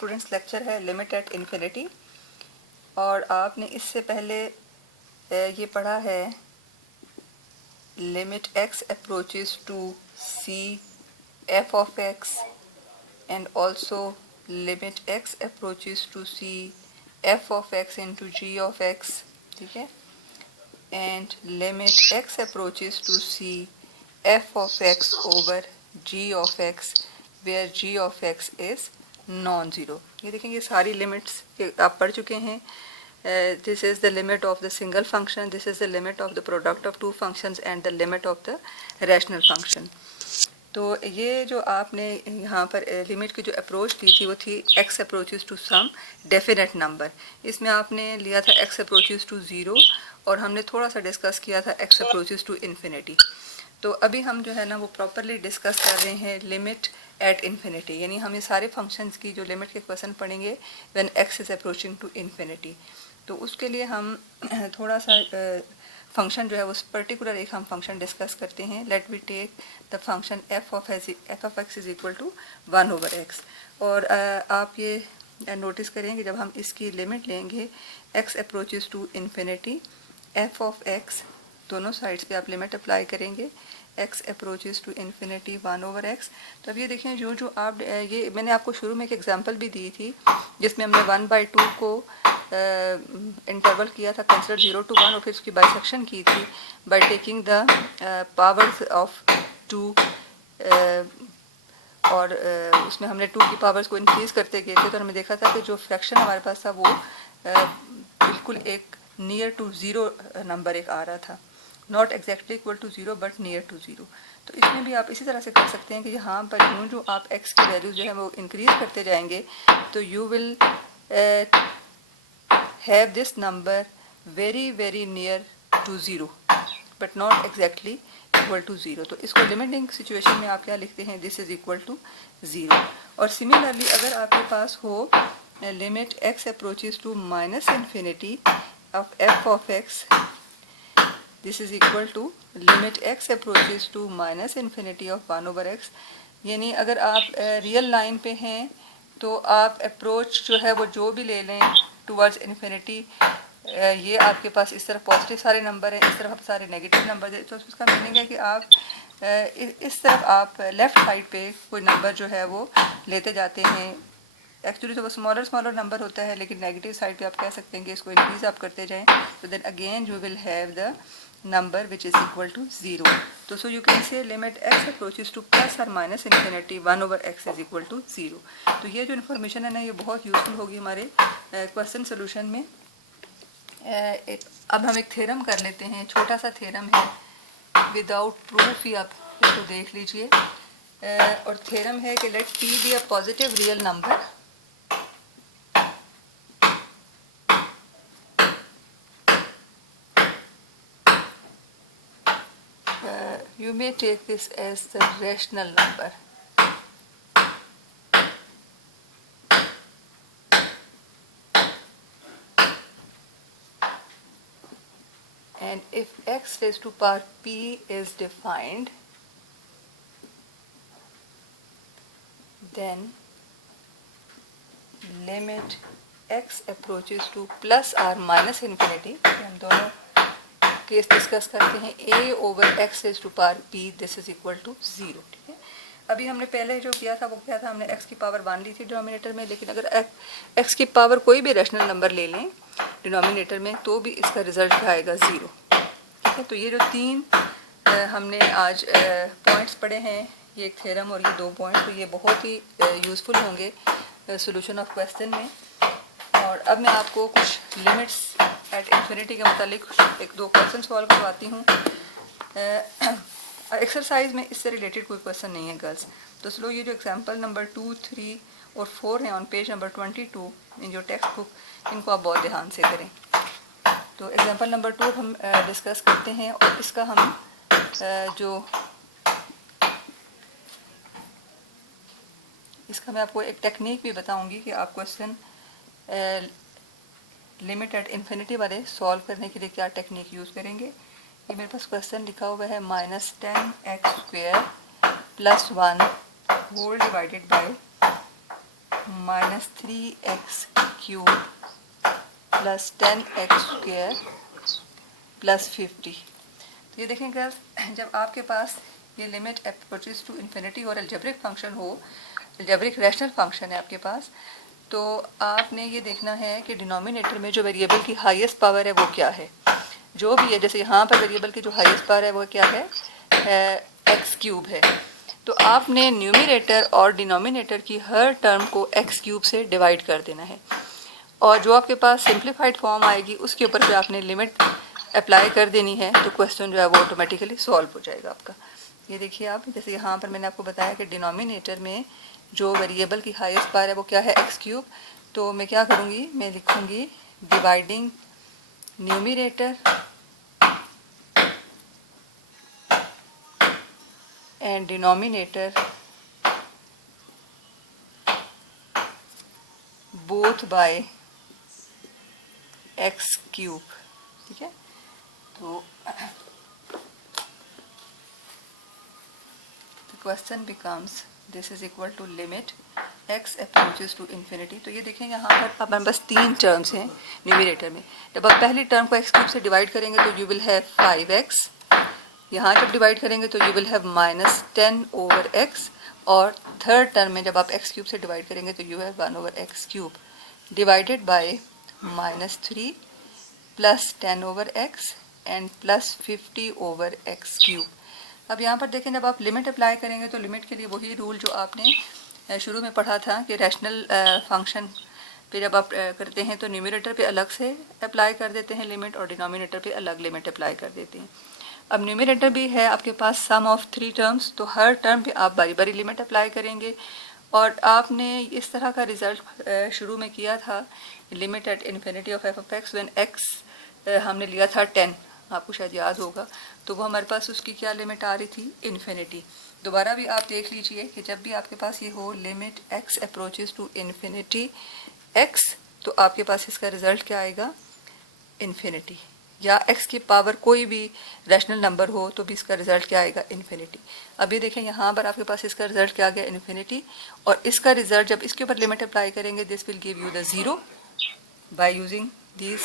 Students lecture है limit at infinity, और आपने इससे पहले ये पढ़ा है limit x approaches to c f of x and also limit x approaches to c f of x into g of x, ठीक है, and limit x approaches to c f of x over g of x where g of x is non zero. ये देखेंगे ये सारी limits आप पढ़ चुके हैं। This is the limit of the single function, this is the limit of the product of two functions and the limit of the rational function. तो ये जो आपने यहाँ पर लिमिट की जो अप्रोच दी थी वो थी x approaches to some definite number. इसमें आपने लिया था x अप्रोचेस टू ज़ीरो, और हमने थोड़ा सा डिस्कस किया था x अप्रोचेस टू इन्फिनिटी। तो अभी हम जो है ना वो प्रॉपरली डिस्कस कर रहे हैं लिमिट एट इन्फिनिटी, यानी हम ये सारे फंक्शंस की जो लिमिट के क्वेश्चन पढ़ेंगे when x is approaching to infinity. तो उसके लिए हम थोड़ा सा फंक्शन जो है उस पर्टिकुलर एक हम फंक्शन डिस्कस करते हैं। Let we take the function f of x is equal to 1/x, और आप ये नोटिस करेंगे जब हम इसकी लिमिट लेंगे x approaches to infinity f of x, दोनों साइड्स पे आप लिमिट अप्लाई करेंगे x approaches to infinity 1/x। तो अब ये देखें जो आप ये मैंने आपको शुरू में एक एग्जांपल भी दी थी जिसमें हमने 1/2 को इंटरवल किया था कंसिडर 0 to 1, और फिर उसकी बाइसेक्शन की थी by taking the powers of 2, और उसमें हमने 2 की पावर्स को इंक्रीज़ करते गए थे। तो हमने देखा था कि जो फ्रैक्शन हमारे पास था वो बिल्कुल एक नियर टू ज़ीरो नंबर एक आ रहा था, not exactly equal to zero but near to zero. तो इसमें भी आप इसी तरह से कर सकते हैं कि यहाँ पर यूँ जो आप x की वैल्यू जो है वो इंक्रीज़ करते जाएंगे तो you will have this number very very near to zero but not exactly equal to zero. तो इसको लिमिटिंग सिचुएशन में आप क्या लिखते हैं, this is equal to zero. और सिमिलरली अगर आपके पास हो limit x approaches to minus infinity of f of x, this is equal to limit x approaches to minus infinity of 1/x। यानी अगर आप रियल लाइन पे हैं तो आप अप्रोच जो है वो जो भी ले लें टुवर्ड्स इन्फिनिटी, ये आपके पास इस तरफ पॉजिटिव सारे नंबर हैं, इस तरफ आप सारे नेगेटिव नंबर हैं, तो उसका मीनिंग है कि आप इस तरफ आप लेफ़्ट साइड पे कोई नंबर जो है वो लेते जाते हैं। एक्चुअली तो वो स्मॉलर नंबर होता है, लेकिन नेगेटिव साइड पे आप कह सकते हैं कि इसको इंक्रीज आप करते जाएं, तो then again you will have the number which is equal to zero. तो so you can say limit x approaches to plus और minus infinity 1/x is equal to zero. तो ये जो इन्फॉर्मेशन है ना ये बहुत यूज़फुल होगी हमारे क्वेश्चन सोल्यूशन में। अब हम एक थ्योरम कर लेते हैं, छोटा सा थ्योरम है, विदाउट प्रूफ ही आप इसको देख लीजिए। और थ्योरम है कि let p be a positive real number you may take this as the rational number. And if x raised to power p is defined, then limit x approaches to plus or minus infinity, हम दोनों case discuss करते हैं, a over x raise to power p this is equal to zero. ठीक है, अभी हमने पहले जो किया था वो क्या था, हमने x की पावर 1 ली थी डिनोमिनेटर में, लेकिन अगर x की पावर कोई भी रैशनल नंबर ले लें डिनोमिनेटर में तो भी इसका रिजल्ट आएगा ज़ीरो। ठीक है, तो ये जो तीन हमने आज पॉइंट्स पढ़े हैं, ये एक थ्योरम और ये 2 पॉइंट, तो ये बहुत ही यूज़फुल होंगे सोल्यूशन ऑफ क्वेश्चन में। और अब मैं आपको कुछ लिमिट्स एट इन्फिनिटी के मुतालिक 1-2 क्वेश्चन सॉल्व करवाती हूँ। एक्सरसाइज में इससे रिलेटेड कोई क्वेश्चन नहीं है गर्ल्स। तो चलो ये जो एग्जांपल नंबर 2, 3 और 4 हैं ऑन पेज नंबर 22 इन जो टेक्स्ट बुक, इनको आप बहुत ध्यान से करें। तो एग्जांपल नंबर 2 हम डिस्कस करते हैं, और इसका हम इसका मैं आपको एक टेक्निक भी बताऊंगी कि आप क्वेश्चन लिमिट एट इन्फिनिटी वाले सॉल्व करने के लिए क्या टेक्निक यूज़ करेंगे। ये मेरे पास क्वेश्चन लिखा हुआ है -10x² + 1 whole divided by minus 3x cube plus 10x square plus 50। तो ये देखें गर्ल्स, जब आपके पास ये लिमिट अप्रोचेस टू इन्फिनिटी और अलजेब्रिक फंक्शन हो, अलजेब्रिक रैशनल फंक्शन है आपके पास, तो आपने ये देखना है कि डिनोमिनेटर में जो वेरिएबल की हाईएस्ट पावर है वो क्या है। जो भी है, जैसे यहाँ पर वेरिएबल की जो हाईएस्ट पावर है वो क्या है, एक्स क्यूब है। तो आपने न्यूमरेटर और डिनोमिनेटर की हर टर्म को एक्स क्यूब से डिवाइड कर देना है, और जो आपके पास सिंप्लीफाइड फॉर्म आएगी उसके ऊपर फिर आपने लिमिट अप्लाई कर देनी है, तो क्वेश्चन जो है वो ऑटोमेटिकली सॉल्व हो जाएगा आपका। ये देखिए आप, जैसे यहाँ पर मैंने आपको बताया कि डिनोमिनेटर में जो वेरिएबल की हाईएस्ट पावर है वो क्या है, एक्स क्यूब। तो मैं क्या करूँगी, मैं लिखूँगी dividing numerator and denominator both by x cube. ठीक है, तो the question becomes this is equal to limit x approaches to infinity। तो ये देखें यहाँ पर हमारे पास तीन टर्म्स हैं न्यूमरेटर में। जब आप पहली टर्म को x क्यूब से डिवाइड करेंगे तो यू विल हैव 5x, यहाँ जब डिवाइड करेंगे तो you will have minus 10 over x, और थर्ड टर्म में जब आप x क्यूब से डिवाइड करेंगे तो you have 1 over x cube divided by minus 3 plus 10 over x and plus 50 over x cube. अब यहाँ पर देखें, जब आप लिमिट अप्लाई करेंगे तो लिमिट के लिए वही रूल जो आपने शुरू में पढ़ा था कि रैशनल फंक्शन पे जब आप करते हैं तो न्यूमरेटर पे अलग से अप्लाई कर देते हैं लिमिट, और डिनोमिनेटर पे अलग लिमिट अप्लाई कर देते हैं। अब न्यूमरेटर भी है आपके पास सम ऑफ 3 टर्म्स, तो हर टर्म पे आप बारी बारी लिमिट अप्लाई करेंगे, और आपने इस तरह का रिजल्ट शुरू में किया था, limit at infinity of F of x when x हमने लिया था 10, आपको शायद याद होगा। तो वो हमारे पास उसकी क्या लिमिट आ रही थी, इन्फिनिटी। दोबारा भी आप देख लीजिए कि जब भी आपके पास ये हो limit x approaches to infinity x, तो आपके पास इसका रिजल्ट क्या आएगा, इन्फिनिटी, या एक्स की पावर कोई भी रैशनल नंबर हो तो भी इसका रिजल्ट क्या आएगा, इन्फिनिटी। अब ये देखें यहाँ पर आपके पास इसका रिजल्ट क्या आ गया, इन्फिनिटी, और इसका रिजल्ट जब इसके ऊपर लिमिट अप्लाई करेंगे this will give you the zero by using this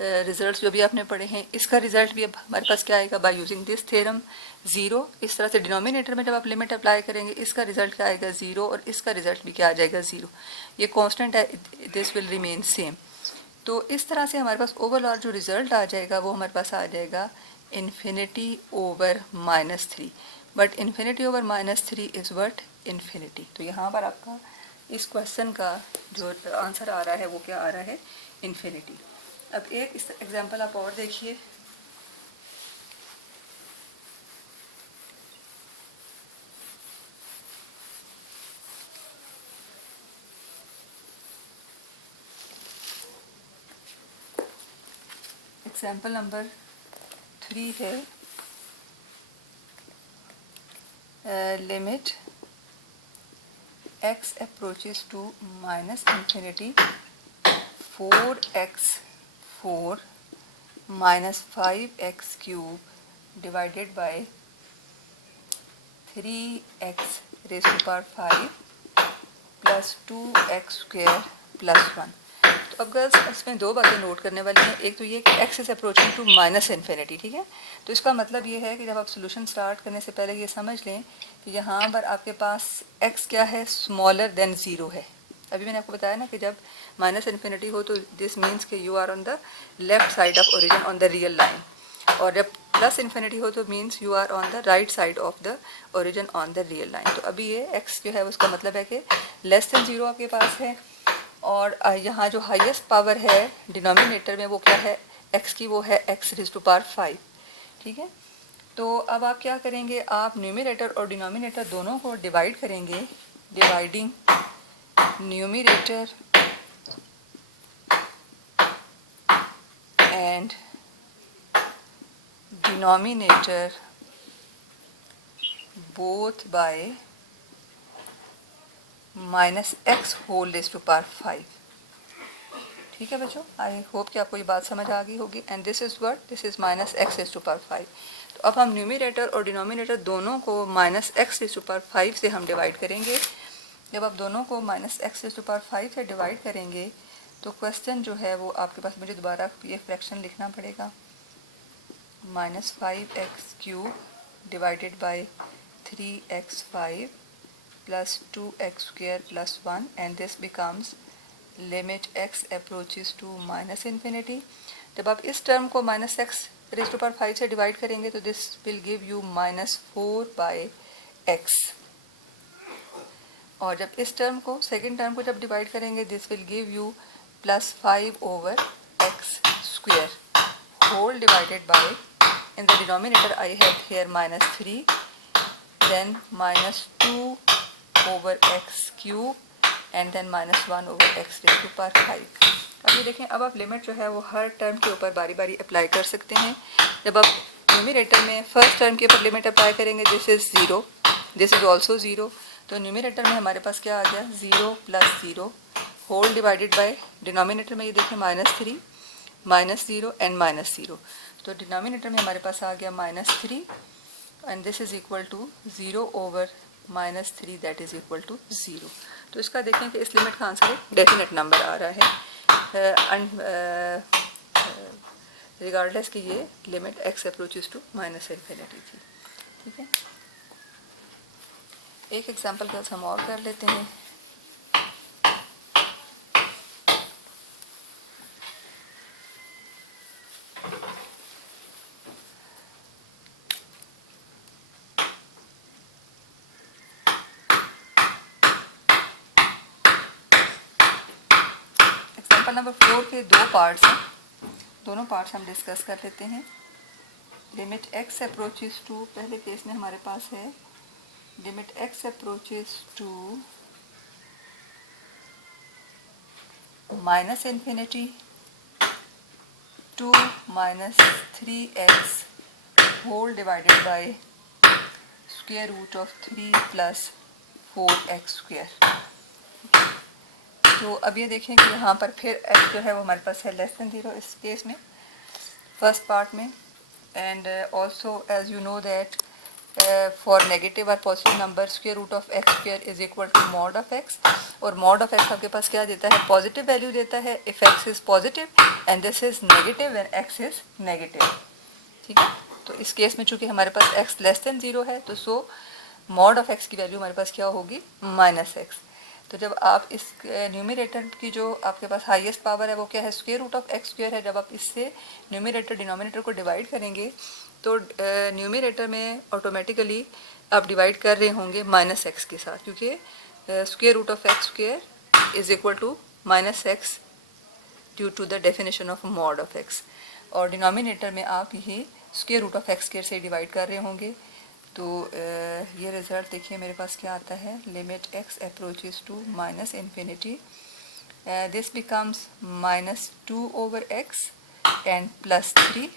results जो भी आपने पढ़े हैं। इसका रिजल्ट भी अब हमारे पास क्या आएगा, by using this theorem, zero. इस तरह से डिनोमिनेटर में जब आप लिमिट अप्लाई करेंगे इसका रिजल्ट क्या आएगा, ज़ीरो, और इसका रिजल्ट भी क्या आ जाएगा, ज़ीरो। ये कांस्टेंट है, दिस विल रिमेन सेम। तो इस तरह से हमारे पास ओवरऑल जो रिजल्ट आ जाएगा वो हमारे पास आ जाएगा infinity over minus 3, but infinity over minus 3 is what, infinity. तो यहाँ पर आपका इस क्वेश्चन का जो आंसर आ रहा है वो क्या आ रहा है, इन्फिनिटी। अब एक इस एग्जांपल आप और देखिए, एग्जांपल नंबर 3 है, limit x approaches to minus infinity 4x4 minus 5x cube divided by 3x raised to power 5 plus 2x square plus 1। तो अब गर्ल्स इसमें दो बातें नोट करने वाली हैं। एक तो ये कि x is approaching to minus infinity, ठीक है। तो इसका मतलब ये है कि जब आप सोल्यूशन स्टार्ट करने से पहले ये समझ लें कि यहाँ पर आपके पास x क्या है, स्मॉलर देन ज़ीरो है। अभी मैंने आपको बताया ना कि जब माइनस इन्फिनिटी हो तो दिस मीन्स कि you are on the left side of origin on the real line, और जब प्लस इन्फिनिटी हो तो means you are on the right side of the origin on the real line. तो अभी ये x जो है उसका मतलब है कि लेस देन ज़ीरो आपके पास है, और यहाँ जो हाईएस्ट पावर है डिनोमिनेटर में वो क्या है, x की, वो है x रेज़ टू पावर 5, ठीक है। तो अब आप क्या करेंगे, आप न्यूमरेटर और डिनोमिनेटर दोनों को डिवाइड करेंगे, dividing numerator and denominator both by minus x whole raised to power 5। ठीक है बच्चों, आई होप कि आपको ये बात समझ आ गई होगी। And this is what, this is minus x raise to power 5। तो अब हम न्यूमरेटर और डिनोमिनेटर दोनों को minus x raise to power 5 से हम डिवाइड करेंगे, जब आप दोनों को minus x raise to power 5 से डिवाइड करेंगे तो क्वेश्चन जो है वो आपके पास, मुझे दोबारा ये फ्रैक्शन लिखना पड़ेगा, -5x³ divided by 3x5 plus 2x² plus 1, and this becomes limit x approaches to minus infinity. जब आप इस टर्म को minus x raise to power 5 से डिवाइड करेंगे तो this will give you -4/x, और जब इस टर्म को, सेकेंड टर्म को जब डिवाइड करेंगे, this will give you +5/x² whole divided by, in the denominator I have here -3, then -2/x³ and then -1/x raised to power 5. अब ये देखें, अब आप लिमिट जो है वो हर टर्म के ऊपर बारी बारी अप्लाई कर सकते हैं। जब आप न्यूमरेटर में फर्स्ट टर्म के ऊपर लिमिट अप्लाई करेंगे, this is 0, this is also 0, तो न्यूमरेटर में हमारे पास क्या आ गया, 0 + 0 होल डिवाइडेड बाय, डिनोमिनेटर में ये देखें -3, -0 एंड -0, तो डिनोमिनेटर में हमारे पास आ गया -3 and this is equal to 0/-3, that is equal to 0। तो इसका देखें कि इस लिमिट का आंसर एक डेफिनेट नंबर आ रहा है, रिगार्डलेस कि ये limit x approaches to -infinity थी। ठीक है, एक एग्जांपल का हम और कर लेते हैं। नंबर 4 के दो पार्ट्स हैं, दोनों पार्ट्स हम डिस्कस कर लेते हैं। लिमिट x अप्रोचेस टू, पहले केस में हमारे पास है limit x approaches to -infinity to -3x whole divided by √3 + 4x²। तो अब ये देखें कि यहाँ पर फिर x जो है वो हमारे पास है <0 इस केस में, फर्स्ट पार्ट में, and also as you know that for negative और positive number √x² is equal to mod of x, और mod of x आपके पास क्या देता है, पॉजिटिव वैल्यू देता है if x is positive and this is negative when x is negative. ठीक है, तो इस केस में चूंकि हमारे पास x <0 है तो सो mod of x की वैल्यू हमारे पास क्या होगी, -x। तो जब आप इस न्यूमरेटर की जो आपके पास हाईएस्ट पावर है वो क्या है, √x² है। जब आप इससे न्यूमरेटर डिनोमिनेटर को डिवाइड करेंगे तो न्यूमरेटर में ऑटोमेटिकली आप डिवाइड कर रहे होंगे -x के साथ, क्योंकि √x² is equal to -x due to the definition of mod of x, और डिनोमिनेटर में आप ये √x² से डिवाइड कर रहे होंगे। तो ये रिज़ल्ट देखिए मेरे पास क्या आता है, limit x approaches to -infinity, this becomes -2/x and +3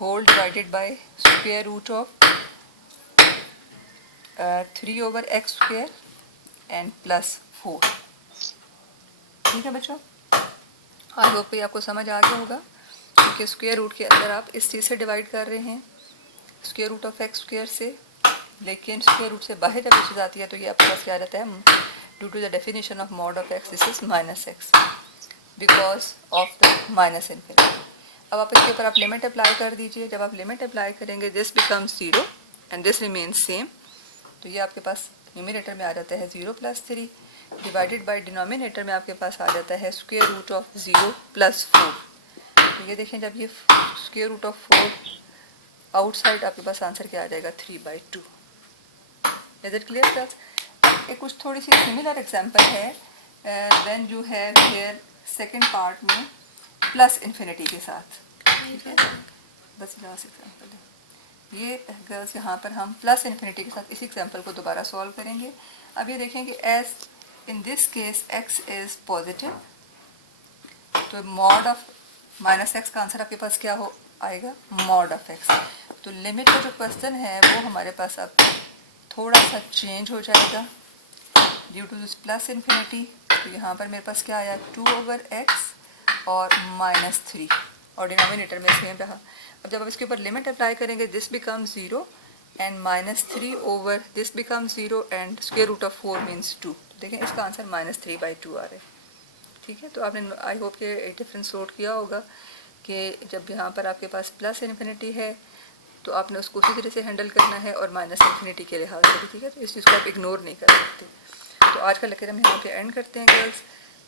whole divided by √3/x² and +4। ठीक है बच्चों, आई होप कि आपको समझ आ गया होगा, क्योंकि स्क्वायर रूट के अंदर आप इस चीज़ से डिवाइड कर रहे हैं √x² से, लेकिन स्क्वायर रूट से बाहर जब चीज़ आती है तो ये आपके पास क्या रहता है, due to the definition of mod of x this is -x because of the -infinity. अब आप इसके ऊपर आप लिमिट अप्लाई कर दीजिए, जब आप लिमिट अप्लाई करेंगे this becomes 0 and this remains same, तो ये आपके पास न्यूमरेटर में आ जाता है 0 + 3 डिवाइडेड बाय डिनोमिनेटर में आपके पास आ जाता है √0 + 4। तो ये देखें, जब ये √4 आउटसाइड आपके पास आंसर क्या आ जाएगा, 3/2। Is it clear class? एक कुछ थोड़ी सी सिमिलर एग्जांपल है then you have here second part में +इन्फिनिटी के साथ। ठीक है, बस लास्ट एग्जांपल है ये गर्ल्स, यहाँ पर हम +इन्फिनिटी के साथ इस एग्जांपल को दोबारा सॉल्व करेंगे। अब ये देखें कि as in this case x is positive, तो mod ऑफ -x का आंसर आपके पास क्या हो आएगा, mod of x। तो लिमिट का जो क्वेश्चन है वो हमारे पास अब थोड़ा सा चेंज हो जाएगा ड्यू टू दिस +इन्फिनिटी। तो यहाँ पर मेरे पास क्या आया, 2/x और -3, और डिनोमिनेटर में सेम रहा। अब जब आप इसके ऊपर लिमिट अप्लाई करेंगे this become 0 and -3 over this become 0 and square root of 4 means 2। देखें इसका आंसर -3/2 आ रहा है। ठीक है, तो आपने आई होप के डिफरेंस नोट किया होगा कि जब यहाँ पर आपके पास प्लस इन्फिनिटी है तो आपने उसको उसी तरह से हैंडल करना है और माइनस इन्फिनिटी के लिहाज से भी। ठीक है, तो इस चीज़ को आप इग्नोर नहीं कर सकते। तो आज का लेक्चर हम यहाँ पे एंड करते हैं गर्ल्स।